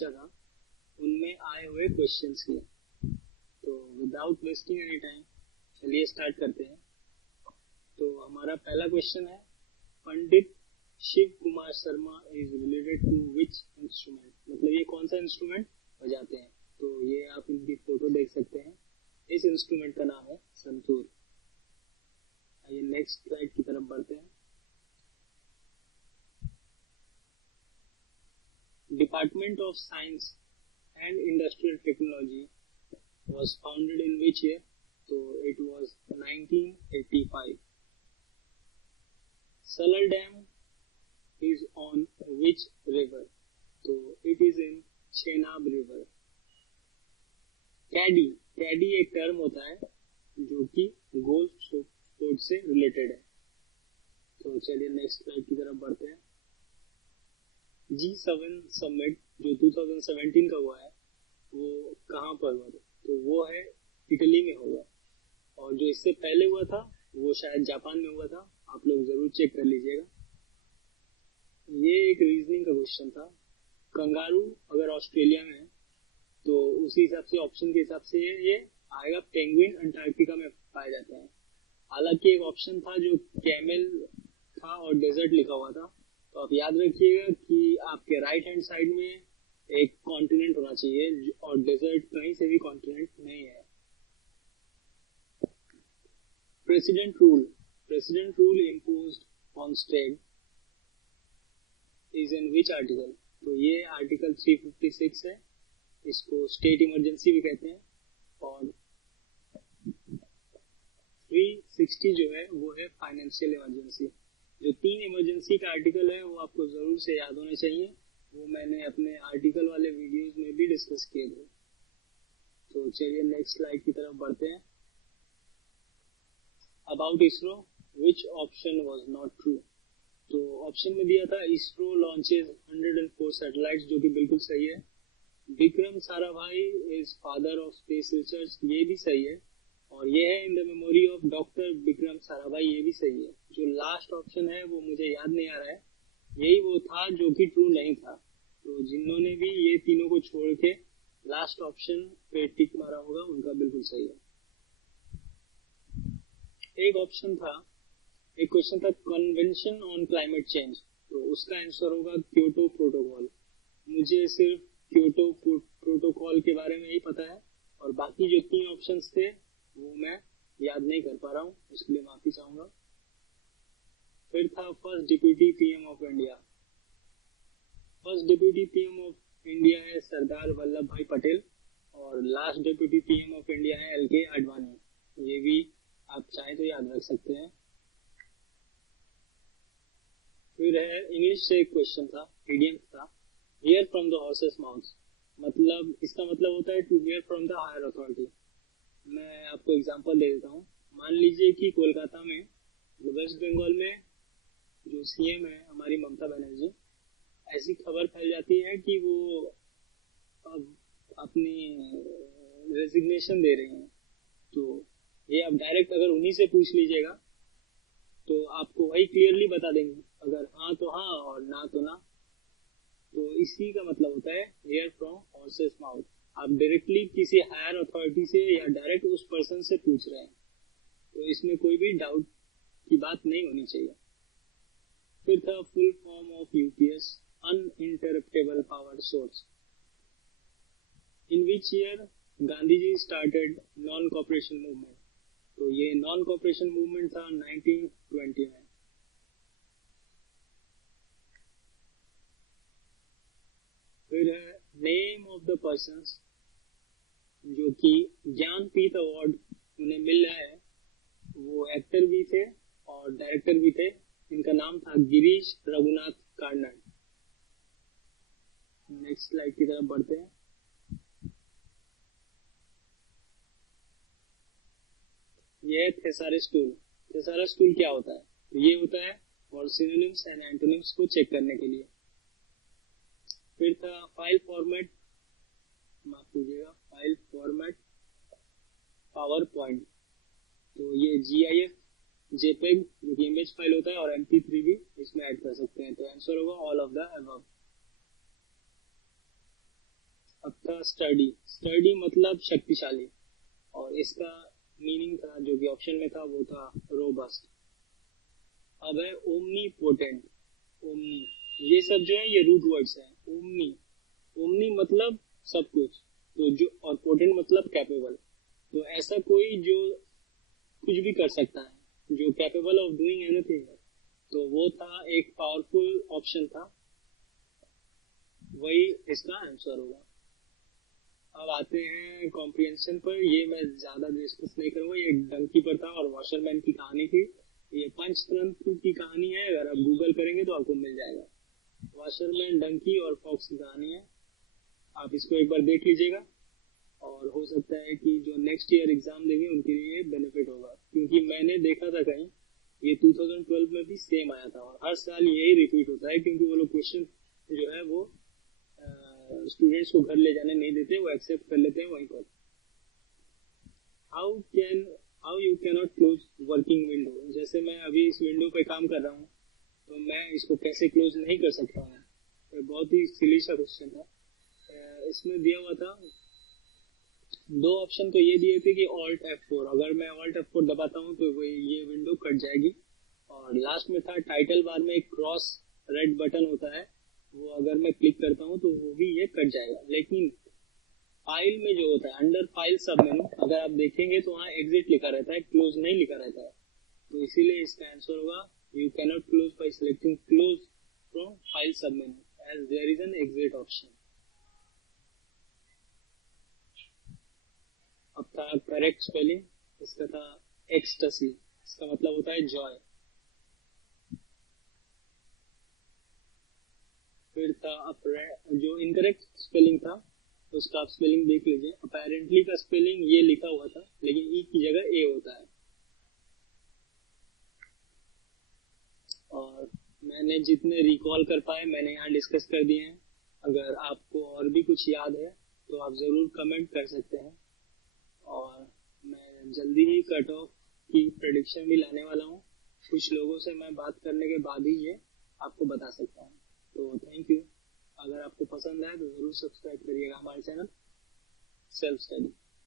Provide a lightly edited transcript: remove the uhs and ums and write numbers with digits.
सोचा था उनमें आए हुए क्वेश्चंस की। तो विदाउट वेस्टिंग एनी टाइम चलिए स्टार्ट करते हैं। तो हमारा पहला क्वेश्चन है, Pandit Shiv Kumar Sharma is related to which instrument, मतलब ये कौन सा इंस्ट्रूमेंट बजाते हैं। तो ये आप इनकी फोटो देख सकते हैं। इस इंस्ट्रूमेंट का नाम है संतूर। आइए नेक्स्ट स्लाइड की तरफ बढ़ते हैं। Department of science and industrial technology was founded in which year? So it was 1985. Salal Dam is on which river? So it is in Chenab River. कैडी एक टर्म होता है जो कि गोल्फ स्पोर्ट से रिलेटेड है। तो चलिए नेक्स्ट स्लाइड की तरफ बढ़ते हैं। G7 समिट जो 2017 का हुआ है वो कहाँ पर हुआ था? तो वो है इटली में होगा, और जो इससे पहले हुआ था वो शायद जापान में हुआ था। आप लोग जरूर चेक कर लीजिएगा। ये एक रीजनिंग का क्वेश्चन था। कंगारू अगर ऑस्ट्रेलिया में है तो उसी हिसाब से ऑप्शन के हिसाब से ये आएगा पेंगुइन अंटार्कटिका में पाए जाते हैं। हालांकि एक ऑप्शन था जो कैमल था और डेजर्ट लिखा हुआ था। तो आप याद रखिएगा कि आपके राइट हैंड साइड में एक कॉन्टिनेंट होना चाहिए और डेजर्ट कहीं से भी कॉन्टिनेंट नहीं है। President rule imposed on state is in which article. तो ये आर्टिकल 356 है। इसको स्टेट इमरजेंसी भी कहते हैं। और 360 जो है वो है फाइनेंशियल इमरजेंसी। जो 3 इमरजेंसी का आर्टिकल है वो आपको जरूर से याद होने चाहिए। वो मैंने अपने आर्टिकल वाले वीडियोस में भी डिस्कस किए थे। तो चलिए नेक्स्ट स्लाइड की तरफ बढ़ते हैं। About ISRO, which option was not true. तो ऑप्शन में दिया था इसरो लॉन्चेस 104 सैटेलाइट्स, जो कि बिल्कुल सही है। Vikram Sarabhai is father of space research, ये भी सही है। और ये है in the memory of doctor Vikram Sarabhai, ये भी सही है। जो लास्ट ऑप्शन है वो मुझे याद नहीं आ रहा है, यही वो था जो कि ट्रू नहीं था। तो जिन्होंने भी ये तीनों को छोड़ के लास्ट ऑप्शन पे टिक मारा होगा उनका बिल्कुल सही है। एक क्वेश्चन था कन्वेंशन ऑन क्लाइमेट चेंज, तो उसका आंसर होगा क्योटो प्रोटोकॉल। मुझे सिर्फ क्योटो प्रोटोकॉल के बारे में ही पता है और बाकी जो 3 ऑप्शंस थे वो मैं याद नहीं कर पा रहा हूँ, उसके लिए माफी चाहूंगा। फिर था first deputy PM of India. First deputy PM of India है सरदार वल्लभ भाई पटेल और last deputy PM of India है एलके आडवाणी। ये भी आप चाहे तो याद रख सकते हैं। फिर है इंग्लिश से एक क्वेश्चन था, इडियम था, hear from the horse's mouth. मतलब इसका मतलब होता है to hear from the higher authority. मैं आपको एग्जांपल दे देता हूँ। मान लीजिए कि कोलकाता में, वेस्ट बंगाल में जो सीएम है हमारी ममता बनर्जी, ऐसी खबर फैल जाती है कि वो अब अपनी रेजिग्नेशन दे रही हैं। तो ये आप डायरेक्ट अगर उन्हीं से पूछ लीजिएगा तो आपको वही क्लियरली बता देंगे, अगर हाँ तो हाँ और ना तो ना। तो इसी का मतलब होता है हियर फ्रॉम हॉर्सेस माउथ। आप डायरेक्टली किसी हायर अथॉरिटी से या डायरेक्ट उस पर्सन से पूछ रहे हैं, तो इसमें कोई भी डाउट की बात नहीं होनी चाहिए। फिर था full form of UPS, uninterruptible power source. In which year Gandhi ji started non cooperation movement. तो ये नॉन कॉपरेशन मूवमेंट था 1920 में। फिर है नेम ऑफ द पर्सन्स जो कि ज्ञानपीठ अवार्ड उन्हें मिल रहा है। वो एक्टर भी थे और डायरेक्टर भी थे। इनका नाम था गिरीश रघुनाथ कार्नाड। नेक्स्ट स्लाइड की तरफ बढ़ते हैं। यह है थेसारस टूल। थेसारस टूल क्या होता है? तो ये होता है और सिनोनिम्स एंड एंटोनिम्स को चेक करने के लिए। फिर था फाइल फॉर्मेट, माफ कीजिएगा, फाइल फॉर्मेट पावर पॉइंट। तो ये GIF, JPEG जो कि इमेज फाइल होता है और MP3 भी इसमें ऐड कर सकते हैं। तो आंसर होगा ऑल ऑफ द अबव। अब था स्टडी। स्टडी मतलब शक्तिशाली, और इसका मीनिंग था जो कि ऑप्शन में था वो था रोबस्ट। अब है ओमनी पोटेंट। ओमनी, ये सब जो है ये रूट वर्ड्स हैं। ओमनी, ओमनी मतलब सब कुछ, तो जो, और पोटेंट मतलब कैपेबल। तो ऐसा कोई जो कुछ भी कर सकता है, जो कैपेबल ऑफ डूइंग एनीथिंग है, तो वो था एक पावरफुल ऑप्शन था, वही इसका आंसर होगा। अब आते हैं कॉम्प्रिहेंशन पर। ये मैं ज्यादा डिस्कस नहीं करूंगा, ये डंकी पर था और वॉशरमैन की कहानी थी। ये पंचतंत्र की कहानी है, अगर आप गूगल करेंगे तो आपको मिल जाएगा। वॉशरमैन, डंकी और फॉक्स की कहानी है। आप इसको एक बार देख लीजिएगा, और हो सकता है कि जो नेक्स्ट ईयर एग्जाम देंगे उनके लिए बेनिफिट होगा, क्योंकि मैंने देखा था कहीं ये 2012 में भी सेम आया था, और हर साल यही रिपीट होता है, क्योंकि वो लोग क्वेश्चन जो है वो स्टूडेंट्स को घर ले जाने नहीं देते, वो एक्सेप्ट कर लेते हैं वहीं पर। How you cannot close working window. जैसे मैं अभी इस विंडो पे काम कर रहा हूँ, तो मैं इसको कैसे क्लोज नहीं कर सकता हूँ। तो बहुत ही सिली सा क्वेश्चन था। इसमें दिया हुआ था दो ऑप्शन, तो ये दिए थे कि Alt F4, अगर मैं Alt F4 दबाता हूँ तो वो ये विंडो कट जाएगी। और लास्ट में था टाइटल बार में एक क्रॉस रेड बटन होता है, वो अगर मैं क्लिक करता हूँ तो वो भी ये कट जाएगा। लेकिन फाइल में जो होता है अंडर फाइल सब मेनू, अगर आप देखेंगे तो वहाँ एग्जिट लिखा रहता है, क्लोज नहीं लिखा रहता है। तो इसीलिए इसका आंसर होगा you cannot close by selecting close from file sub menu as there is an exit option. अब था करेक्ट स्पेलिंग, इसका था एक्सटसी, इसका मतलब होता है जॉय। फिर था जो इनकरेक्ट स्पेलिंग था उसका आप स्पेलिंग देख लीजिए। अपेरेंटली का स्पेलिंग ये लिखा हुआ था, लेकिन ई की जगह ए होता है। और मैंने जितने रिकॉल कर पाए मैंने यहाँ डिस्कस कर दिए हैं। अगर आपको और भी कुछ याद है तो आप जरूर कमेंट कर सकते हैं, और मैं जल्दी ही कट ऑफ की प्रेडिक्शन भी लाने वाला हूँ। कुछ लोगों से मैं बात करने के बाद ही ये आपको बता सकता हूँ। तो थैंक यू। अगर आपको पसंद आए तो जरूर सब्सक्राइब करिएगा हमारे चैनल सेल्फ स्टडी।